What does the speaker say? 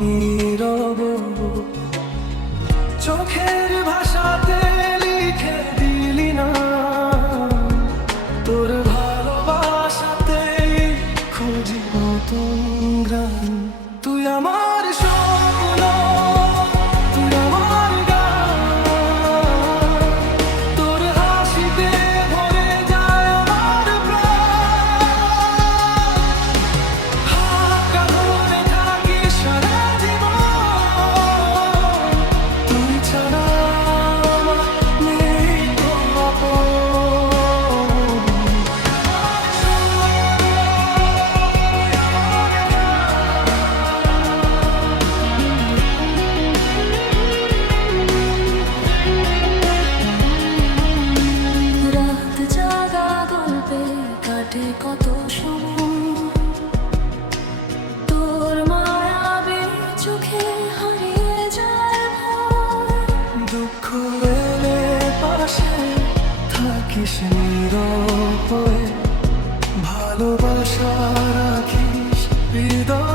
নীরব চোখের ভাষাতে লিখে দিলি না তোর ভালোবাসাতে খুঁজি নতুন গ্রাম। তুই আমার স্বপ্ন, তুই আমার গান, তোর হাসিতে ভরে যায় আমার প্রাণ। হাতটা ধরে থাকি সারা জীবন, তুই ছাড়া আমার নেই তো আপন। রাত জাগা গল্পে কাটে কত সময়, তোর মায়াবী চোখে হারিয়ে যায় ভয়। দুঃখ এলে পাশে থাকিস নীরব হয়ে, ভালোবাসা রাখিস হৃদয়।